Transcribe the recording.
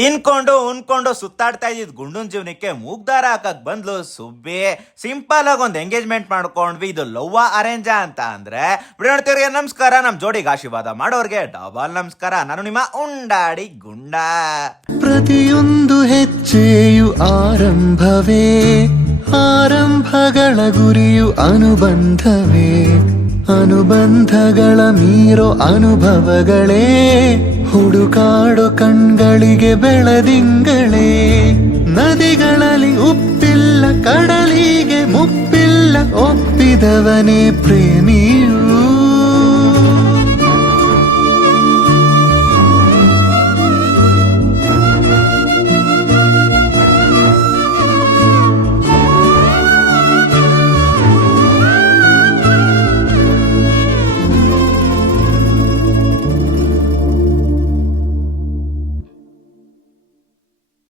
ತಿನ್ಕೊಂಡು ಉಣ್ಕೊಂಡು ಸುತ್ತಾಡ್ತಾ ಇದ್ದಿದ್ ಗುಂಡನ್ ಜೀವನಕ್ಕೆ ಮೂಗ್ದಾರ ಹಾಕಕ್ ಬಂದ್ಲು ಸುಬ್ಬಿ. ಸಿಂಪಲ್ ಆಗಿ ಒಂದು ಎಂಗೇಜ್ಮೆಂಟ್ ಮಾಡ್ಕೊಂಡ್ವಿ. ಇದು ಲವ್ವಾ ಅರೇಂಜ ಅಂತ ಅಂದ್ರೆ ನೋಡ್ತೀವ್ರಿಗೆ ನಮಸ್ಕಾರ. ನಮ್ ಜೋಡಿಗೆ ಆಶೀರ್ವಾದ ಮಾಡೋರ್ಗೆ ಡಬಲ್ ನಮಸ್ಕಾರ. ನಾನು ನಿಮ್ಮ ಉಂಡಾಡಿ ಗುಂಡ. ಪ್ರತಿಯೊಂದು ಹೆಜ್ಜೆಯು ಆರಂಭವೇ, ಆರಂಭಗಳ ಗುರಿಯು ಅನುಬಂಧವೇ, ಅನುಬಂಧಗಳ ಮೀರೋ ಅನುಭವಗಳೇ, ಹುಡುಕಾಡೋ ಕಣ್ಗಳಿಗೆ ಬೆಳದಿಂಗಳೇ. ನದಿಗಳಲ್ಲಿ ಉಪ್ಪಿಲ್ಲ, ಕಡಲಿಗೆ ಮುಪ್ಪಿಲ್ಲ, ಒಪ್ಪಿದವನೇ ಪ್ರೇಮಿಯು.